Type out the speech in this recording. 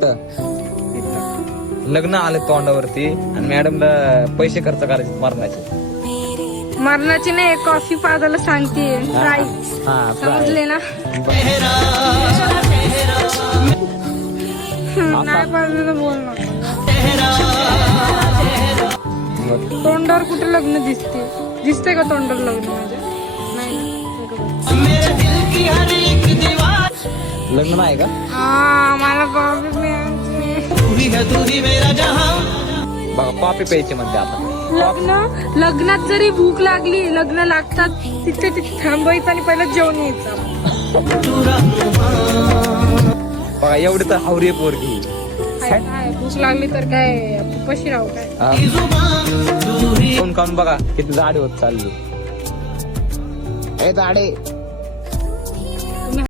कुठं लग्न आले तोंडावरती आणि मॅडमला पैसे खर्च करायचे मरणाचे. मरणाची नाही, कॉफी पाजायला सांगते. फ्राय हा समजले ना. नाही पाजलं तर बोल ना. तोंडावर कुठे लग्न दिसते का तोंडावर लग्न माझ्या? लग्न नाही का? मला कॉफी प्यायची. बघा कॉफी प्यायची म्हणते आता. लग्नात जरी भूक लागली, लग्न लागतात तिथे थांबायचं आणि पहिलं जेवण यायचं. बघा एवढी तर हावरी पोरगी. भूक लागली तर काय उपाशी राहू काय? कोण बघा किती जाडे होत चालली. ए जाडे